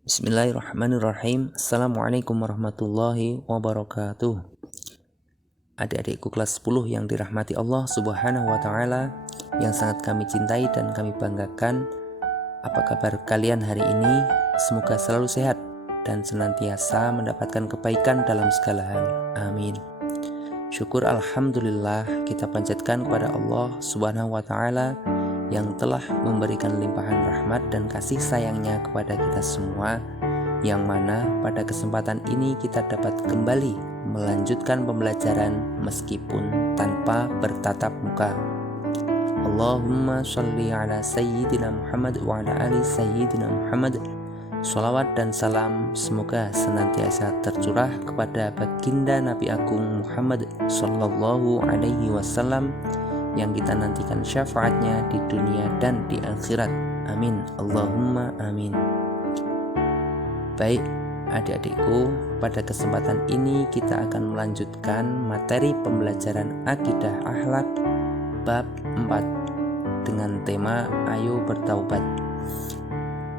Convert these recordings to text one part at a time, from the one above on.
Bismillahirrahmanirrahim. Assalamualaikum warahmatullahi wabarakatuh. Adik-adikku kelas 10 yang dirahmati Allah Subhanahu wa taala, yang sangat kami cintai dan kami banggakan. Apa kabar kalian hari ini? Semoga selalu sehat dan senantiasa mendapatkan kebaikan dalam segala hal. Amin. Syukur alhamdulillah kita panjatkan kepada Allah Subhanahu wa taala yang telah memberikan limpahan rahmat dan kasih sayangnya kepada kita semua, yang mana pada kesempatan ini kita dapat kembali melanjutkan pembelajaran meskipun tanpa bertatap muka. Allahumma sholli ala sayyidina Muhammad wa ala ali sayyidina Muhammad. Sholawat dan salam semoga senantiasa tercurah kepada baginda Nabi Agung Muhammad sallallahu alaihi wasallam, yang kita nantikan syafaatnya di dunia dan di akhirat. Amin. Allahumma amin. Baik adik-adikku, pada kesempatan ini kita akan melanjutkan materi pembelajaran akidah akhlak bab 4 dengan tema Ayo Bertaubat.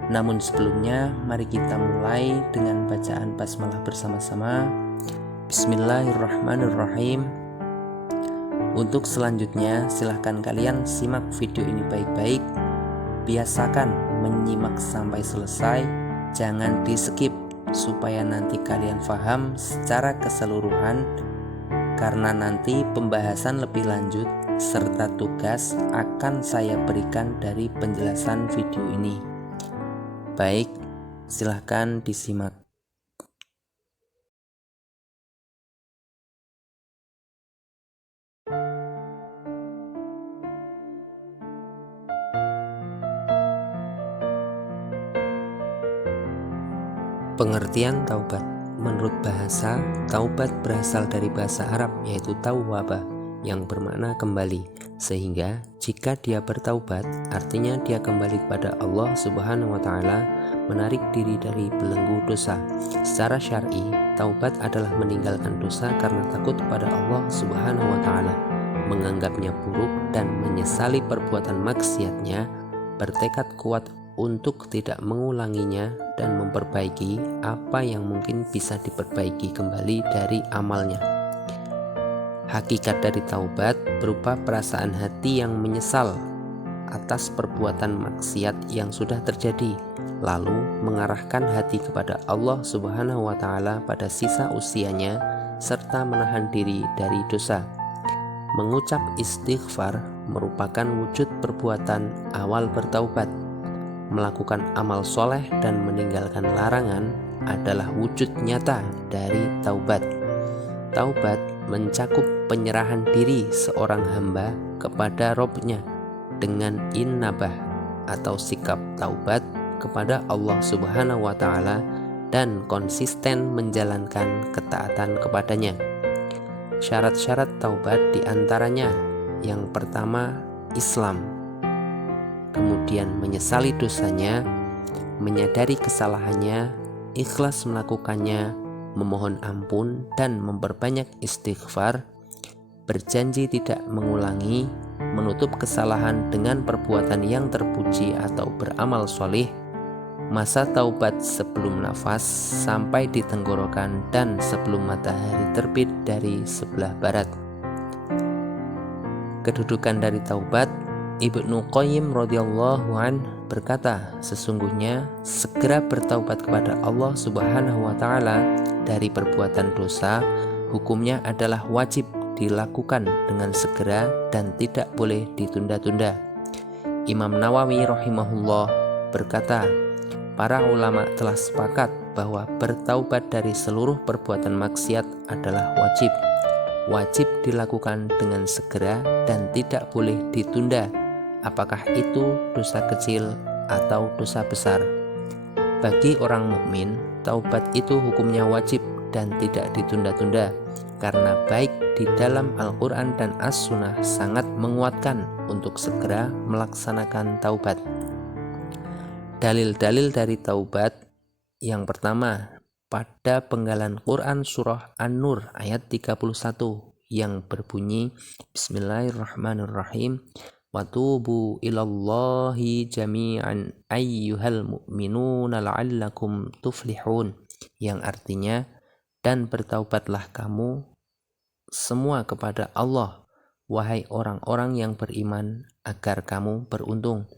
Namun sebelumnya, mari kita mulai dengan bacaan basmalah bersama-sama. Bismillahirrahmanirrahim. Untuk selanjutnya, silahkan kalian simak video ini baik-baik. Biasakan menyimak sampai selesai, jangan di skip, supaya nanti kalian paham secara keseluruhan, karena nanti pembahasan lebih lanjut serta tugas akan saya berikan dari penjelasan video ini. Baik, silahkan disimak. Pengertian taubat. Menurut bahasa, taubat berasal dari bahasa Arab yaitu tawwaba, yang bermakna kembali. Sehingga jika dia bertaubat, artinya dia kembali kepada Allah Subhanahu wa taala, menarik diri dari belenggu dosa. Secara syar'i, taubat adalah meninggalkan dosa karena takut kepada Allah Subhanahu wa taala, menganggapnya buruk dan menyesali perbuatan maksiatnya, bertekad kuat untuk tidak mengulanginya dan memperbaiki apa yang mungkin bisa diperbaiki kembali dari amalnya. Hakikat dari taubat berupa perasaan hati yang menyesal atas perbuatan maksiat yang sudah terjadi, lalu mengarahkan hati kepada Allah Subhanahu wa taala pada sisa usianya serta menahan diri dari dosa. Mengucap istighfar merupakan wujud perbuatan awal bertaubat. Melakukan amal soleh dan meninggalkan larangan adalah wujud nyata dari taubat. Taubat mencakup penyerahan diri seorang hamba kepada Robnya dengan inabah atau sikap taubat kepada Allah Subhanahu wa taala dan konsisten menjalankan ketaatan kepadanya. Syarat-syarat taubat diantaranya: yang pertama, Islam, kemudian menyesali dosanya, menyadari kesalahannya, ikhlas melakukannya, memohon ampun dan memperbanyak istighfar, berjanji tidak mengulangi, menutup kesalahan dengan perbuatan yang terpuji atau beramal solih, masa taubat sebelum nafas sampai di tenggorokan dan sebelum matahari terbit dari sebelah barat. Kedudukan dari taubat. Ibnu Qayyim radhiyallahu an berkata, sesungguhnya segera bertaubat kepada Allah Subhanahu wa taala dari perbuatan dosa hukumnya adalah wajib dilakukan dengan segera dan tidak boleh ditunda-tunda. Imam Nawawi rahimahullah berkata, para ulama telah sepakat bahwa bertaubat dari seluruh perbuatan maksiat adalah wajib dilakukan dengan segera dan tidak boleh ditunda, apakah itu dosa kecil atau dosa besar. Bagi orang mukmin, taubat itu hukumnya wajib dan tidak ditunda-tunda, karena baik di dalam Al-Quran dan As-Sunnah sangat menguatkan untuk segera melaksanakan taubat. Dalil-dalil dari taubat. Yang pertama, pada penggalan Quran surah An-Nur ayat 31 yang berbunyi, Bismillahirrahmanirrahim, wa tubu ilallahi jami'an ayyuhal mu'minuna la'allakum tuflihun, yang artinya, dan bertaubatlah kamu semua kepada Allah, wahai orang-orang yang beriman, agar kamu beruntung.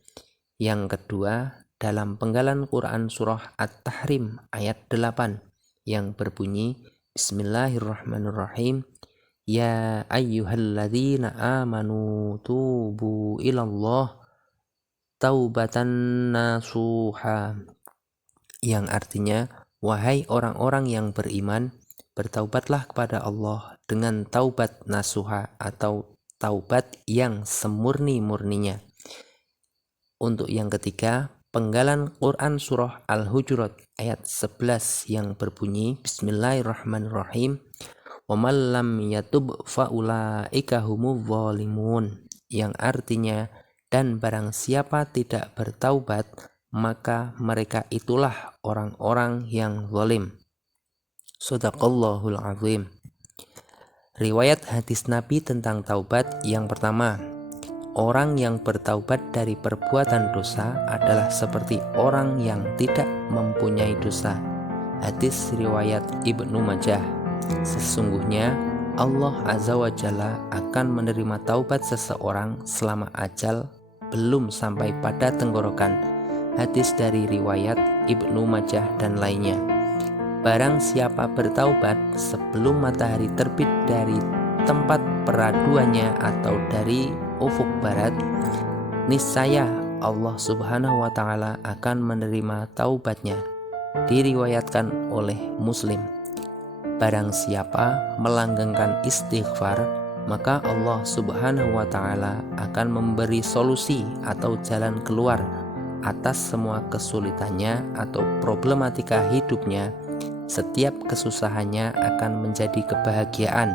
Yang kedua, dalam penggalan Quran surah At-Tahrim ayat 8 yang berbunyi Bismillahirrahmanirrahim, Ya ayyuhalladzina amanu tubu ilallah taubatan nasuha, yang artinya, wahai orang-orang yang beriman, bertaubatlah kepada Allah dengan taubat nasuha atau taubat yang semurni-murninya. Untuk yang ketiga, penggalan Quran surah Al-Hujurat ayat 11 yang berbunyi Bismillahirrahmanirrahim, wa man lam yatub faulaika humudz zalimun, yang artinya, dan barang siapa tidak bertaubat, maka mereka itulah orang-orang yang zalim. Shadaqallahul azim. Riwayat hadis Nabi tentang taubat yang pertama, orang yang bertaubat dari perbuatan dosa adalah seperti orang yang tidak mempunyai dosa. Hadis riwayat Ibnu Majah. Sesungguhnya Allah Azza wa Jalla akan menerima taubat seseorang selama ajal belum sampai pada tenggorokan. Hadis dari riwayat Ibnu Majah dan lainnya. Barang siapa bertaubat sebelum matahari terbit dari tempat peraduannya atau dari ufuk barat, niscaya Allah Subhanahu wa Ta'ala akan menerima taubatnya. Diriwayatkan oleh Muslim. Barang siapa melanggengkan istighfar, maka Allah Subhanahu wa Ta'ala akan memberi solusi atau jalan keluar atas semua kesulitannya atau problematika hidupnya. Setiap kesusahannya akan menjadi kebahagiaan,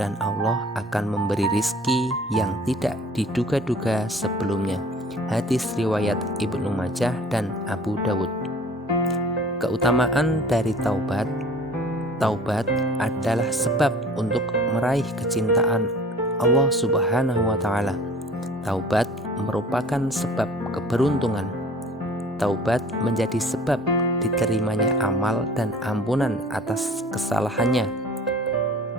dan Allah akan memberi rizki yang tidak diduga-duga sebelumnya. Hadis riwayat Ibnu Majah dan Abu Dawud. Keutamaan dari taubat. Taubat adalah sebab untuk meraih kecintaan Allah Subhanahu wa Ta'ala. Taubat merupakan sebab keberuntungan. Taubat menjadi sebab diterimanya amal dan ampunan atas kesalahannya,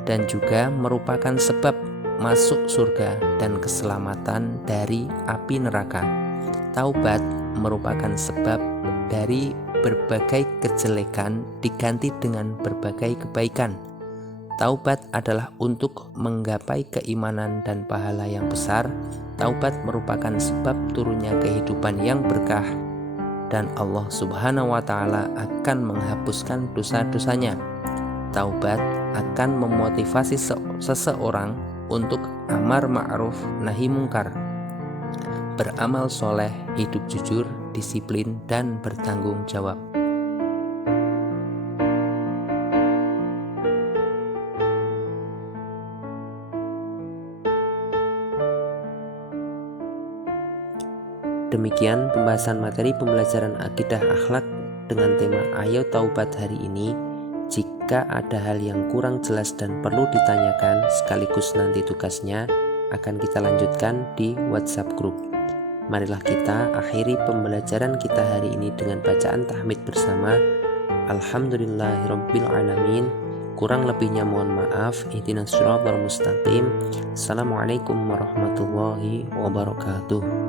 dan juga merupakan sebab masuk surga dan keselamatan dari api neraka. Taubat merupakan sebab dari berbagai kejelekan diganti dengan berbagai kebaikan. Taubat adalah untuk menggapai keimanan dan pahala yang besar. Taubat merupakan sebab turunnya kehidupan yang berkah, dan Allah Subhanahu wa Ta'ala akan menghapuskan dosa-dosanya. Taubat akan memotivasi seseorang untuk amar ma'ruf nahi mungkar, beramal soleh, hidup jujur, disiplin, dan bertanggung jawab. Demikian pembahasan materi pembelajaran akidah akhlak dengan tema Ayo Taubat hari ini. Jika ada hal yang kurang jelas dan perlu ditanyakan sekaligus nanti tugasnya akan kita lanjutkan di WhatsApp group. Marilah kita akhiri pembelajaran kita hari ini dengan bacaan tahmid bersama. Alhamdulillahirabbil alamin. Kurang lebihnya mohon maaf. Ihdinas siratal mustaqim. Assalamualaikum warahmatullahi wabarakatuh.